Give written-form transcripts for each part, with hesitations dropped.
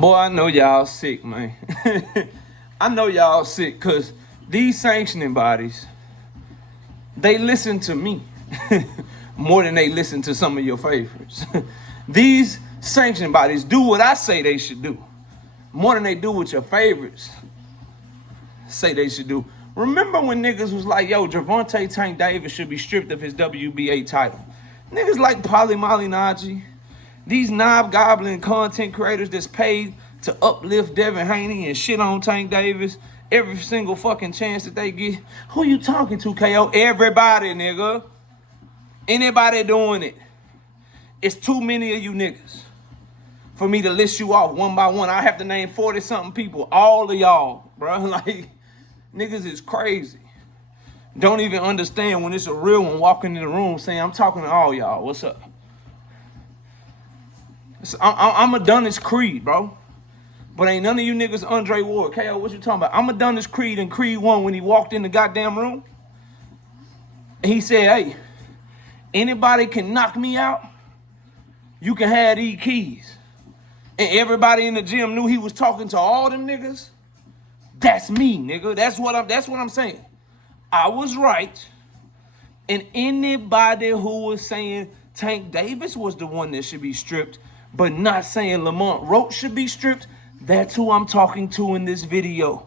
Boy, I know y'all sick, man. I know y'all sick because these sanctioning bodies, they listen to me more than they listen to some of your favorites. These sanctioning bodies do what I say they should do more than they do what your favorites say they should do. Remember when niggas was like, yo, Gervonta Tank Davis should be stripped of his WBA title? Niggas like Polly Molly Najee, these knob goblin content creators that's paid to uplift Devin Haney and shit on Tank Davis every single fucking chance that they get. Who you talking to, KO? Everybody, nigga. Anybody doing it. It's too many of you niggas for me to list you off one by one. I have to name 40-something people. All of y'all, bro. Like, niggas is crazy. Don't even understand when it's a real one walking in the room saying, I'm talking to all y'all. What's up? I'm a Dunnage Creed, bro. But ain't none of you niggas Andre Ward. KO, what you talking about? I'm a Dunnage Creed in Creed 1 when he walked in the goddamn room. He said, hey, anybody can knock me out, you can have these keys. And everybody in the gym knew he was talking to all them niggas. That's me, nigga. That's what I'm saying. I was right. And anybody who was saying Tank Davis was the one that should be stripped, but not saying Lamont Roach should be stripped, that's who I'm talking to in this video.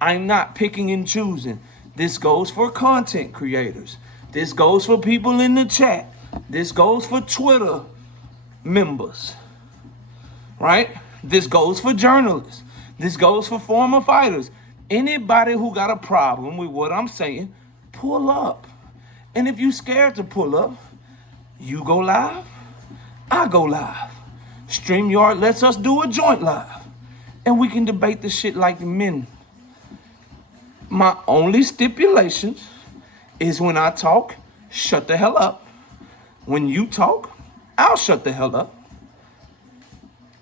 I'm not picking and choosing. This goes for content creators. This goes for people in the chat. This goes for Twitter members. Right? This goes for journalists. This goes for former fighters. Anybody who got a problem with what I'm saying, pull up. And if you scared to pull up, you go live, I go live. StreamYard lets us do a joint live. And we can debate the shit like men. My only stipulations is when I talk, shut the hell up. When you talk, I'll shut the hell up.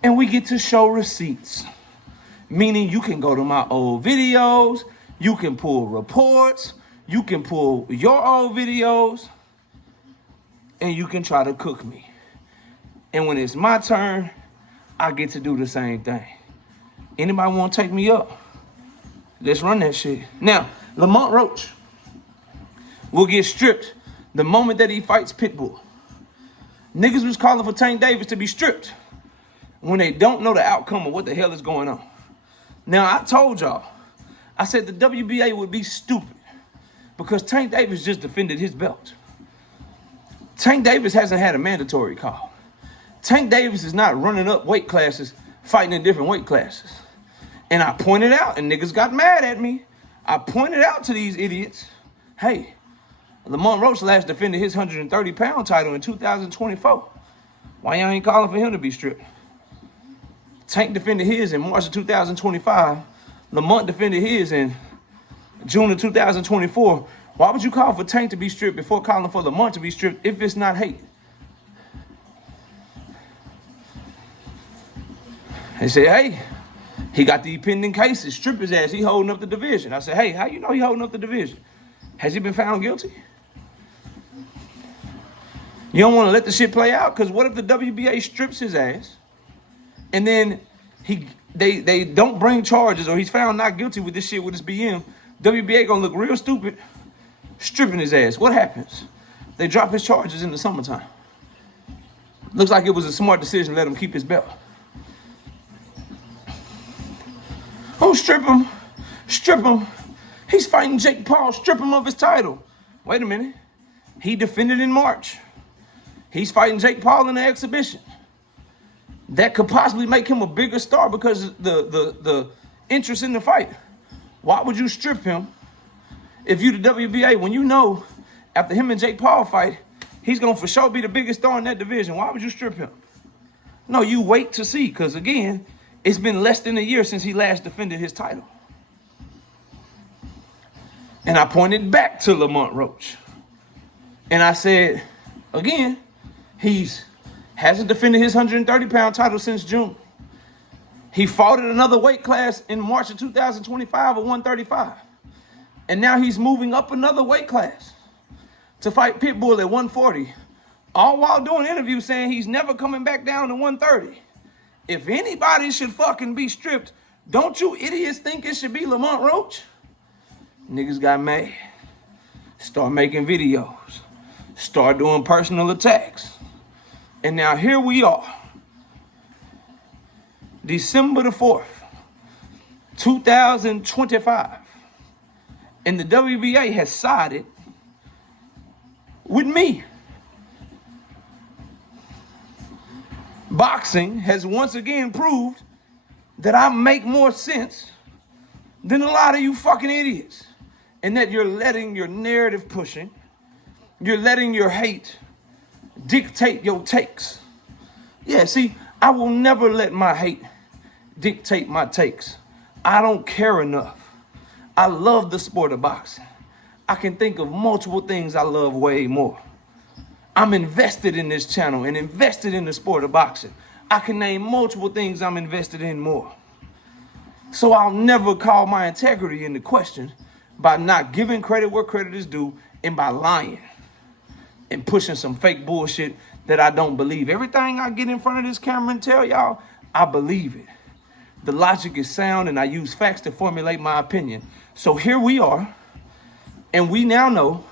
And we get to show receipts. Meaning you can go to my old videos, you can pull reports, you can pull your old videos, and you can try to cook me. And when it's my turn, I get to do the same thing. Anybody want to take me up? Let's run that shit. Now, Lamont Roach will get stripped the moment that he fights Pitbull. Niggas was calling for Tank Davis to be stripped when they don't know the outcome of what the hell is going on. Now, I told y'all, I said the WBA would be stupid because Tank Davis just defended his belt. Tank Davis hasn't had a mandatory call. Tank Davis is not running up weight classes, fighting in different weight classes. And I pointed out, and niggas got mad at me. I pointed out to these idiots, hey, Lamont Roach last defended his 130-pound title in 2024. Why y'all ain't calling for him to be stripped? Tank defended his in March of 2025. Lamont defended his in June of 2024. Why would you call for Tank to be stripped before calling for Lamont to be stripped if it's not hate? They say, hey, he got the pending cases. Strip his ass. He holding up the division. I said, hey, how you know he holding up the division? Has he been found guilty? You don't want to let the shit play out? Because what if the WBA strips his ass and then they don't bring charges or he's found not guilty with this shit with his BM? WBA gonna look real stupid stripping his ass. What happens? They drop his charges in the summertime. Looks like it was a smart decision to let him keep his belt. Oh, strip him. Strip him. He's fighting Jake Paul. Strip him of his title. Wait a minute. He defended in March. He's fighting Jake Paul in the exhibition. That could possibly make him a bigger star because of the interest in the fight. Why would you strip him if you the WBA when you know after him and Jake Paul fight, he's going to for sure be the biggest star in that division? Why would you strip him? No, you wait to see because, again, it's been less than a year since he last defended his title. And I pointed back to Lamont Roach. And I said, again, hasn't defended his 130-pound title since June. He fought at another weight class in March of 2025 at 135. And now he's moving up another weight class to fight Pitbull at 140. All while doing interviews saying he's never coming back down to 130. If anybody should fucking be stripped, don't you idiots think it should be Lamont Roach? Niggas got mad. Start making videos. Start doing personal attacks. And now here we are. December the 4th, 2025. And the WBA has sided with me. Boxing has once again proved that I make more sense than a lot of you fucking idiots. And that you're letting your narrative pushing, you're letting your hate dictate your takes. Yeah, see, I will never let my hate dictate my takes. I don't care enough. I love the sport of boxing. I can think of multiple things I love way more. I'm invested in this channel and invested in the sport of boxing. I can name multiple things I'm invested in more. So I'll never call my integrity into question by not giving credit where credit is due and by lying and pushing some fake bullshit that I don't believe. Everything I get in front of this camera and tell y'all, I believe it. The logic is sound and I use facts to formulate my opinion. So here we are, and we now know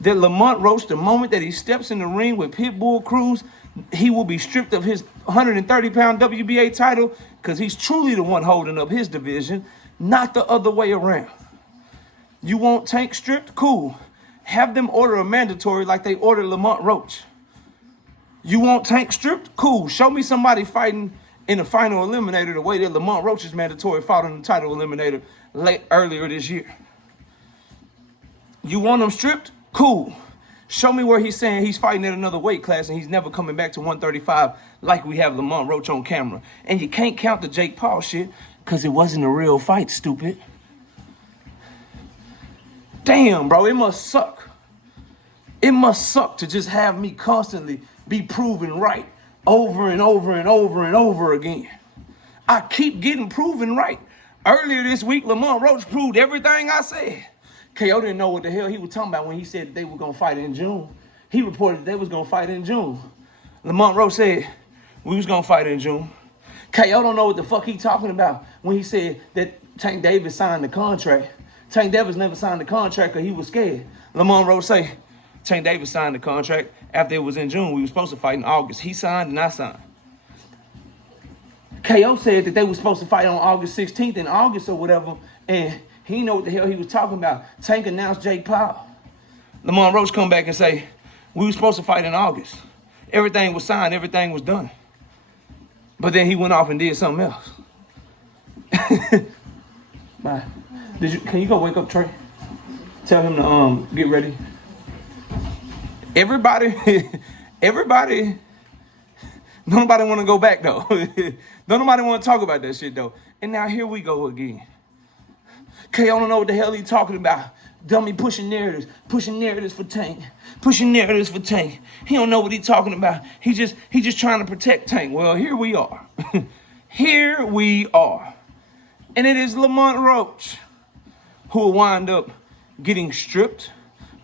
that Lamont Roach, the moment that he steps in the ring with Pitbull Cruz, he will be stripped of his 130-pound WBA title because he's truly the one holding up his division, not the other way around. You want Tank stripped? Cool. Have them order a mandatory like they ordered Lamont Roach. You want Tank stripped? Cool. Show me somebody fighting in the final eliminator the way that Lamont Roach's mandatory fought in the title eliminator earlier this year. You want him stripped? Cool. Show me where he's saying he's fighting at another weight class and he's never coming back to 135 like we have Lamont Roach on camera. And you can't count the Jake Paul shit because it wasn't a real fight, stupid. Damn, bro, it must suck. It must suck to just have me constantly be proven right over and over and over and over again. I keep getting proven right. Earlier this week, Lamont Roach proved everything I said. KO didn't know what the hell he was talking about when he said that they were going to fight in June. He reported that they was going to fight in June. Lamont Roach said we was going to fight in June. KO don't know what the fuck he talking about when he said that Tank Davis signed the contract. Tank Davis never signed the contract because he was scared. Lamont Roach say Tank Davis signed the contract after it was in June. We were supposed to fight in August. He signed and I signed. KO said that they were supposed to fight on August 16th in August or whatever, and he didn't know what the hell he was talking about. Tank announced Jake Paul. Lamont Roach come back and say, we were supposed to fight in August. Everything was signed, everything was done. But then he went off and did something else. Bye. Can you go wake up Trey? Tell him to get ready. Everybody, nobody want to go back though. Don't nobody want to talk about that shit though. And now here we go again. KO don't know what the hell he talking about. Dummy pushing narratives for Tank, pushing narratives for Tank. He don't know what he talking about. He just trying to protect Tank. Well, here we are. Here we are. And it is Lamont Roach who will wind up getting stripped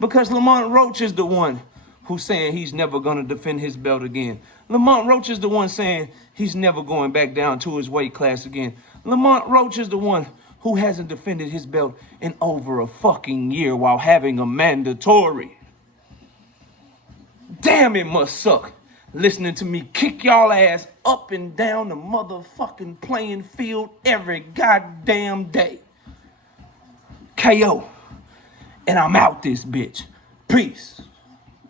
because Lamont Roach is the one who's saying he's never going to defend his belt again. Lamont Roach is the one saying he's never going back down to his weight class again. Lamont Roach is the one who hasn't defended his belt in over a fucking year while having a mandatory. Damn, it must suck listening to me kick y'all ass up and down the motherfucking playing field every goddamn day. KO. And I'm out this bitch. Peace.